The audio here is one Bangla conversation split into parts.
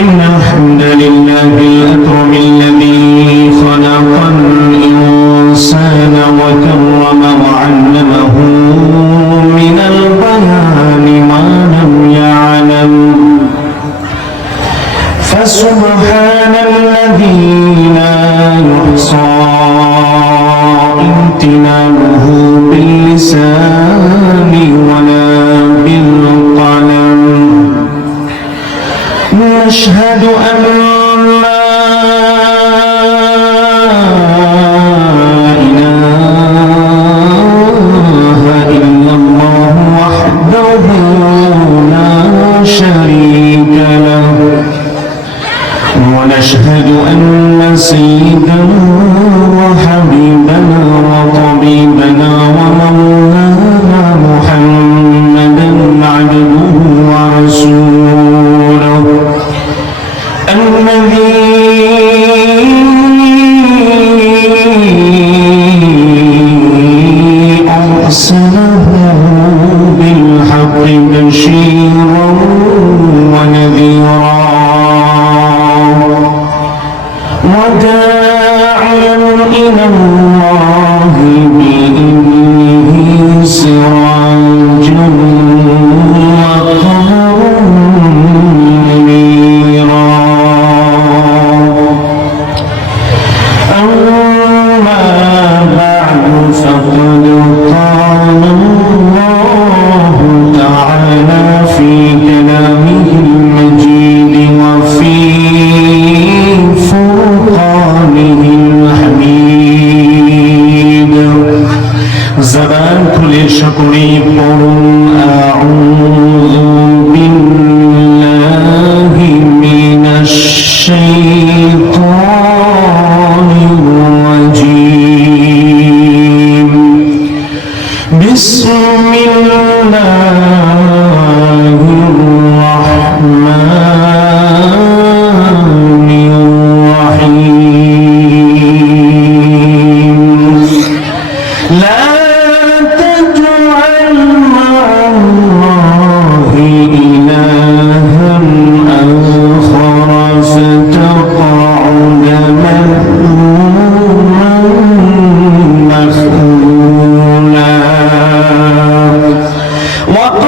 إن الحمد لله الأكرم الذي أشهد أن الله بإذنه سوى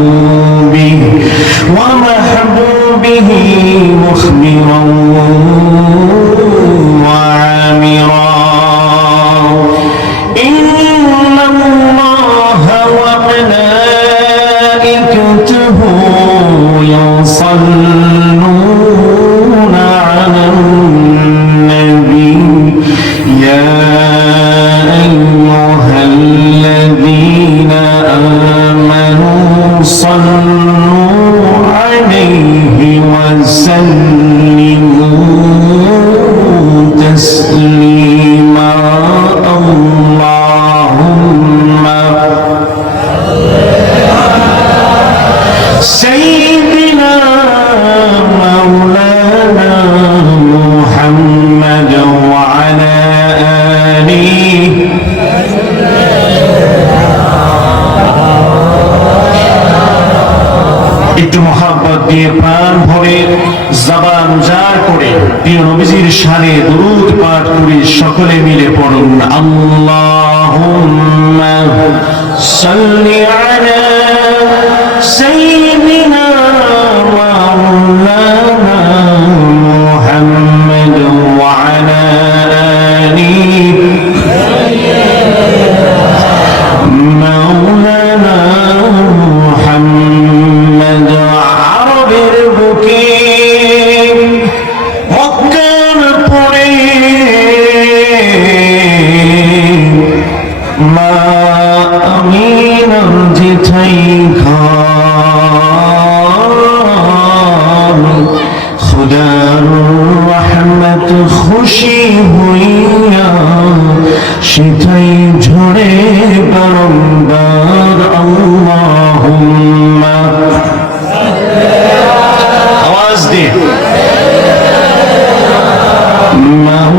محبوبه ومحبوبه مخبرا وعامرا. إن একটু মহাব্বত দিয়ে প্রাণ ভরে জবান উজাড় করে প্রিয় নবীজির সারে দরুদ পাঠ করে সকলে মিলে পড়ুন। আল্লাহ সাল্লি uma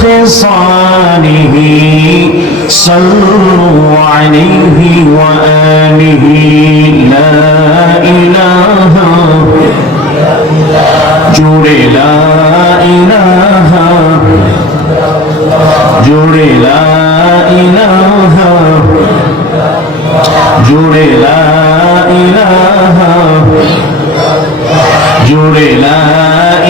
خصاله صلوا عليه وآله. لا إله جور لا إله جور لا إله جور لا إله جور لا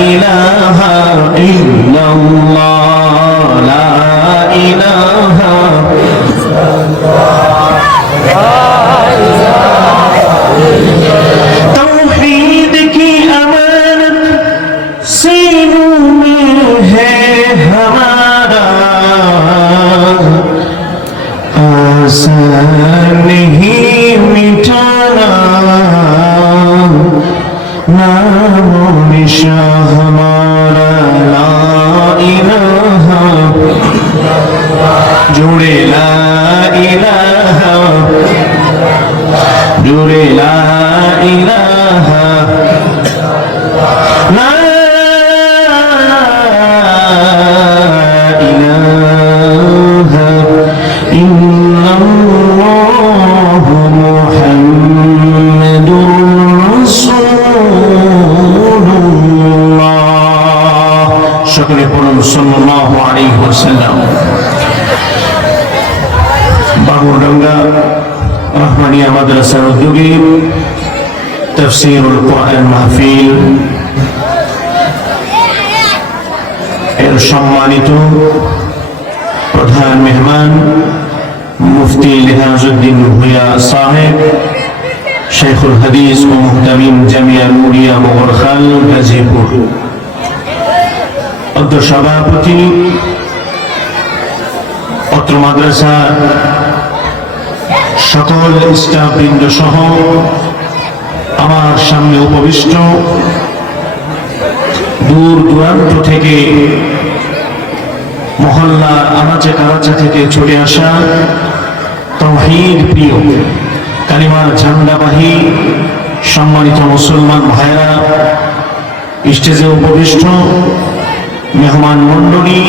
নাম নিশান। মাদ্রাসার উদ্যোগে তফসিরুল কোরআন মাহফিল এর সম্মানিত প্রধান মেহমান মুফতি লিহাজুদ্দিন ভুয়া সাহেব, শেখুল হাদিস ও মুহতামিম জামিয়া মুরিয়া মোগরখাল গাজীপুর। অধ্য সভাপতি, অত্র মাদ্রাসা সকল স্টাফবৃন্দ সহ আমার সামনে উপবিষ্ট। দূর দূরান্ত থেকে মহল্লার আনাচে কানাচে থেকে ছুটে আসা তৌহিদ প্রিয় কালিমার ঝান্ডাবাহী সম্মানিত মুসলমান ভাইরা স্টেজে উপবিষ্ট মেহমান মণ্ডলী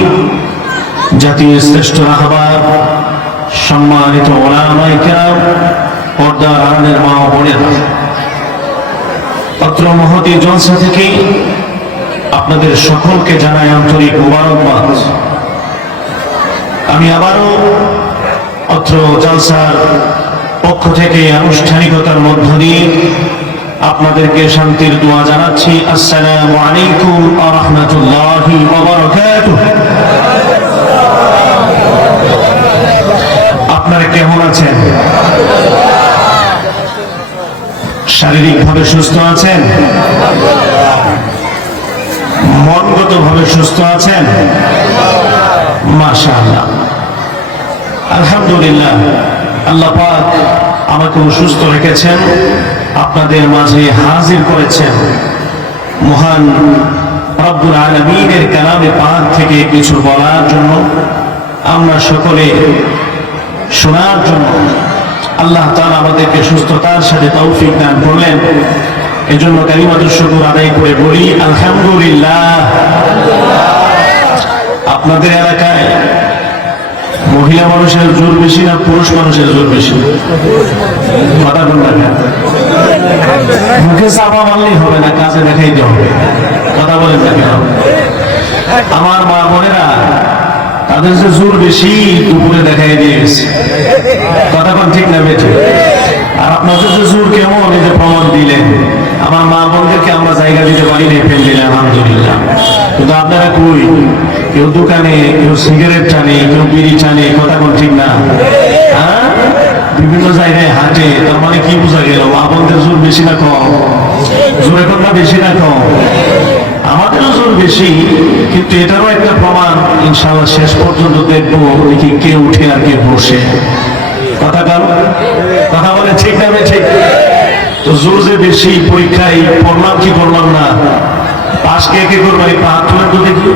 জাতীয় শ্রেষ্ঠ রাহবার সম্মানিত ওলামাইকা পর্দার আড়ালের মা বোনেরা মহতি জলসা থেকে আপনাদের সকলকে জানাই আন্তরিক মুবারকবাদ। আমি আবারও অত্র জলসার পক্ষ থেকে আনুষ্ঠানিকতার মধ্য দিয়ে আপনাদেরকে শান্তির দোয়া জানাচ্ছি। আসসালামু আলাইকুম আ রহমতুল্লাহি আপনারা কেমন আছেন? শারীরিকভাবে সুস্থ আছেন? মনগতভাবে সুস্থ আছেন? মাশাআল্লাহ। আলহামদুলিল্লাহ, আল্লাহ আমাকে সুস্থ রেখেছেন, আপনাদের মাঝে হাজির করেছেন। মহান রব্বুল আলমিনের কালামে পাক থেকে কিছু বলার জন্য আমরা সকলে শোনার জন্য আল্লাহ তাআলা আমাদেরকে সুস্থতার সাথে তৌফিক দান করলেন। এজন্য কালিমাতুর শুকুর আদায় করে বলি, আলহামদুলিল্লাহ। আপনাদের এলাকায় মহিলা মানুষের জোর বেশি না পুরুষ মানুষের জোর বেশি? কথা মুখে চাপা মারলেই হবে না কাজে দেখাইতে হবে। কথা না কেন? আমার মা বোনেরা তাদের যে জোর বেশি দুপুরে দেখাই দিয়ে গেছে। কথা কোন ঠিক না বেঠে? আর আপনাদের যে জোর কেমন? যে প্রমাণ দিলেন। আমার মা বোনদেরকে আমরা জায়গা দিতে পারি না ফেল দিলে আলহামদুলিল্লাহ। কিন্তু আপনারা কই? কেউ দোকানে, কেউ সিগারেট টানে, কেউ বিড়ি টানে, কথা কোন ঠিক না? হ্যাঁ? বিভিন্ন জায়গায় হাঁটে, তার মানে কি বোঝা গেল? মা বোনদের জোর বেশি না কম? জোর না বেশি না কম? আমাদেরও জোর বেশি, কিন্তু এটারও একটা প্রমাণ ইনশাআল্লাহ শেষ পর্যন্ত দেখব দেখি কে উঠে আর কে বসে। কথা কাল কথা বলে ঠিক না ঠিক তো জোর যে বেশি পরীক্ষায় পড়লাম কি করলাম না? পাশ কে কে করব? এই হাত তুলেন তো দেখি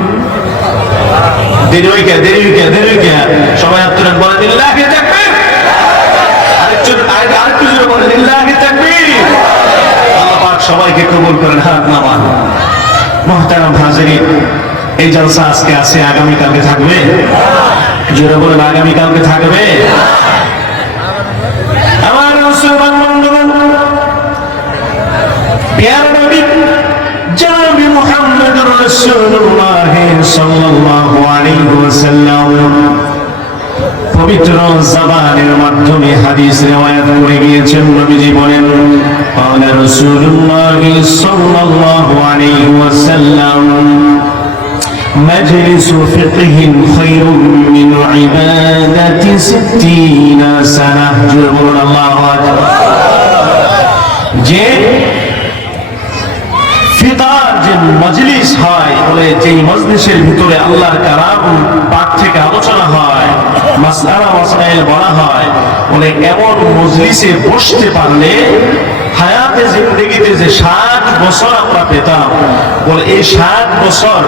দেরি দেরি দেরি সবাই তুলেন বলে দিন লাগে থাকবে আরেকজন আরেকটু জোরে বলে দিন লাগে থাকবে সবাইকে কবুল করেন, হাত নামান। মহতারাম হাজিরিন এই জলসা আজকে আছে আগামী কালকে থাকবে? জোরে বলেন আগামী কালকে থাকবে পবিত্র জবানের মাধ্যমে হাদিস রেওয়ায়াত করে গিয়েছেন, নবীজি বলেন قال رسول الله صلى الله عليه وسلم مجلس فقه خير من عبادة ستين سنة جبر الله أكبر যে ফিতার যে মজলিস হয় বলে যে মজলিসের ভিতরে আল্লাহর কালাম পাক থেকে আলোচনা হয় মাসআলা মাসাইল বলা হয় বলে এমন মজলিসে বসতে পারলে হায়াতে জিন্দগিতে যে ষাট বছর আমরা পেতাম, বলে এই ষাট বছর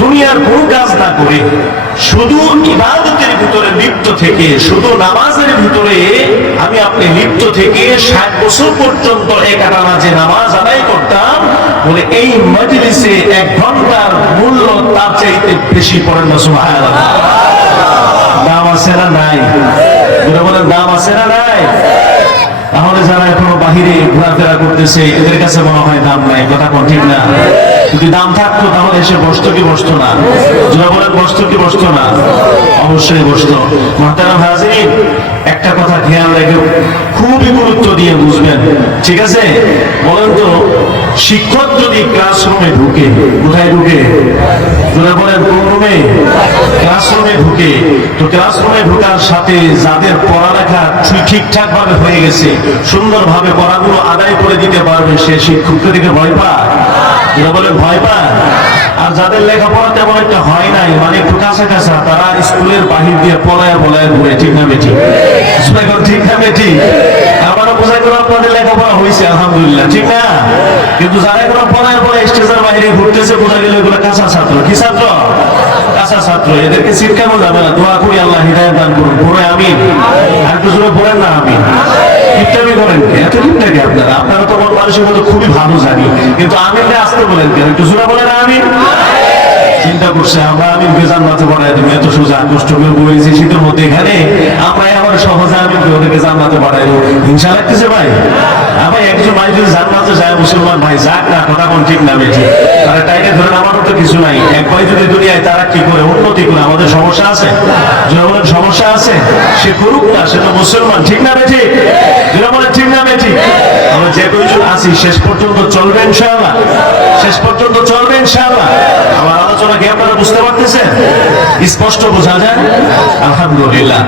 দুনিয়ার কোন কাজ না করে শুধু ইবাদতের ভিতরে লিপ্ত থেকে, শুধু নামাজের ভিতরে আমি আপনি লিপ্ত থেকে ষাট বছর পর্যন্ত একাটানা যে নামাজ আদায় করতাম, বলে এই মজলিসে এক ঘণ্টার মূল্য তার চাইতে বেশি পড়েন না, সুবহানাল্লাহ। দাম আছে না নাই। বলেন দাম আছে না নাই? তাহলে যারা এখনও বাহিরে ঘোরাফেরা করতেছে, এদের কাছে মনে হয় দাম নাই, কথা কোন ঠিক না? যদি দাম থাকতো, তাহলে এসে বসতো কি বসতো না? বলেন বসতো কি বসতো না? অবশ্যই বসতো। মহতারাম হাজির একটা কথা খেয়াল রেখে খুবই গুরুত্ব দিয়ে বুঝবেন। ঠিক আছে? বলেন তো, শিক্ষক যদি ক্লাসরুমে ঢুকে, কোথায় ঢুকে? বলেন কোন রুমে? ক্লাসরুমে ঢুকে, তো ক্লাসরুমে ঢোকার সাথে যাদের পড়ালেখা ঠিকঠাক ভাবে হয়ে গেছে, সুন্দরভাবে পড়াগুলো আদায় করে দিতে পারবে, সে শিক্ষককে দিকে ভয় পায়। বলে, ভয় পায়? আর যাদের লেখাপড়া তেমন একটা হয় নাই মানে একটু কাঁচা কাঁচা তারা স্কুলের বাহির দিয়ে পলায় পলায় ঘুরে ঠিক না এখন ঠিক না বেঠি আমারও বোঝাই করে আপনাদের লেখাপড়া হয়েছে, আলহামদুলিল্লাহ, ঠিক না? কিন্তু যারা এগুলো পলায় পলায় স্টেজের বাইরে ঘুরতেছে, বোঝা গেল এগুলো কাঁচা ছাত্র। কি ছাত্র? কাঁচা ছাত্র, এদেরকে শিক্ষানো যাবে না। দোয়া করি আল্লাহ হৃদায়ত দান করুন। পুরো আমি আর কিছু পড়েন না আমি আপনারা। তো মানুষের মতো খুবই ভালো জানি। কিন্তু আমি আসতে বলেন কেন একটু জোরা বলেন আমিন। চিন্তা করছে, আমরা আমি বেজান মাথা পড়াই দেবো, এত সোজা কষ্ট করে বলেছি, শীতের মধ্যে এখানে আমরা আবার সহজে আমি ওদেরকে জান্নাতে পাঠাই দেবো। হিংসা লাগতেছে ভাই? আমার একজন ভাই যদি জান্নাতে যায়, মুসলমান ভাই, যাক না কথা কোন ঠিক না, বেঠি। তারা টাইনে ধরেন আমারও তো কিছু নাই। এক ভাই যদি দুনিয়ায় তারা কি করে, উন্নতি করে, আমাদের সমস্যা আছে? বলেন সমস্যা আছে? সে করুক না, সে তো মুসলমান, ঠিক না, বেঠি? বলেন ঠিক না, বেঠি? আমরা যে কয়জন আছি, শেষ পর্যন্ত চলবে ইনশাআল্লাহ। শেষ পর্যন্ত চলবে ইনশাআল্লাহ। আমার আলোচনা কি আপনারা বুঝতে পারতেছেন? স্পষ্ট বোঝা যায়? আলহামদুলিল্লাহ।